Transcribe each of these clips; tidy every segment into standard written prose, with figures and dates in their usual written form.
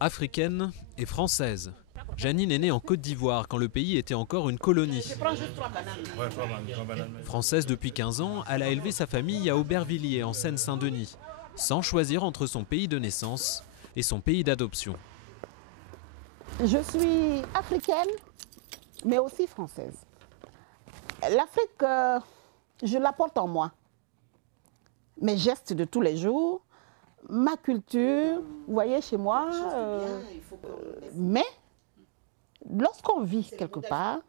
Africaine et française. Janine est née en Côte d'Ivoire quand le pays était encore une colonie. Française depuis 15 ans, elle a élevé sa famille à Aubervilliers en Seine-Saint-Denis, sans choisir entre son pays de naissance et son pays d'adoption. Je suis africaine, mais aussi française. L'Afrique, je la porte en moi. Mes gestes de tous les jours, ma culture, vous voyez chez moi, mais lorsqu'on vit quelque part,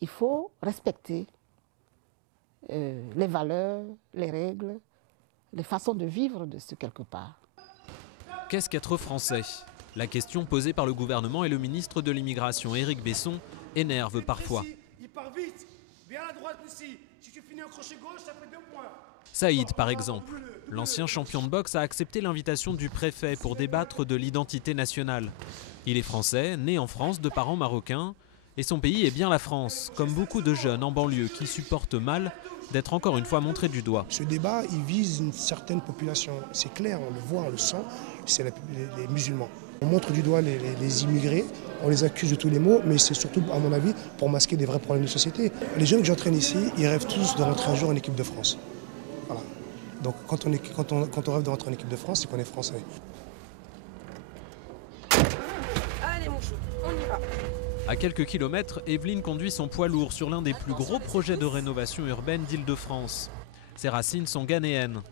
il faut respecter les valeurs, les règles, les façons de vivre de ce quelque part. Qu'est-ce qu'être français? La question posée par le gouvernement et le ministre de l'Immigration, Éric Besson, énerve parfois. Il part vite, viens à la droite ici. Si tu finis un crochet gauche, ça fait 2 points. Saïd, par exemple. L'ancien champion de boxe a accepté l'invitation du préfet pour débattre de l'identité nationale. Il est français, né en France de parents marocains, et son pays est bien la France, comme beaucoup de jeunes en banlieue qui supportent mal d'être encore une fois montrés du doigt. Ce débat, il vise une certaine population. C'est clair, on le voit, on le sent, c'est les musulmans. On montre du doigt les immigrés, on les accuse de tous les maux, mais c'est surtout, à mon avis, pour masquer des vrais problèmes de société. Les jeunes que j'entraîne ici, ils rêvent tous de rentrer un jour en équipe de France. Voilà. Donc quand on rêve de rentrer en équipe de France, c'est qu'on est français. Allez mon chou, on y va. À quelques kilomètres, Evelyne conduit son poids lourd sur l'un des plus gros projets de rénovation urbaine d'Île-de-France. Ses racines sont ghanéennes.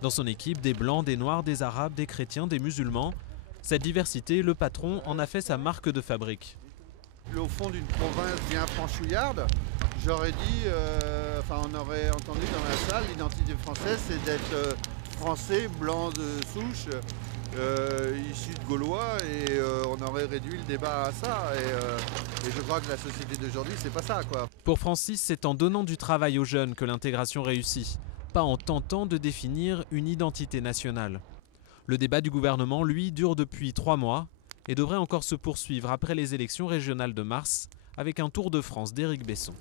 Dans son équipe, des blancs, des noirs, des arabes, des chrétiens, des musulmans. Cette diversité, le patron en a fait sa marque de fabrique. Au fond d'une province bien franchouillarde, j'aurais dit, on aurait entendu dans la salle, l'identité française, c'est d'être français, blanc de souche, issu de Gaulois, et on aurait réduit le débat à ça. Et je crois que la société d'aujourd'hui, c'est pas ça, quoi. Pour Francis, c'est en donnant du travail aux jeunes que l'intégration réussit, pas en tentant de définir une identité nationale. Le débat du gouvernement, lui, dure depuis 3 mois et devrait encore se poursuivre après les élections régionales de mars avec un tour de France d'Éric Besson.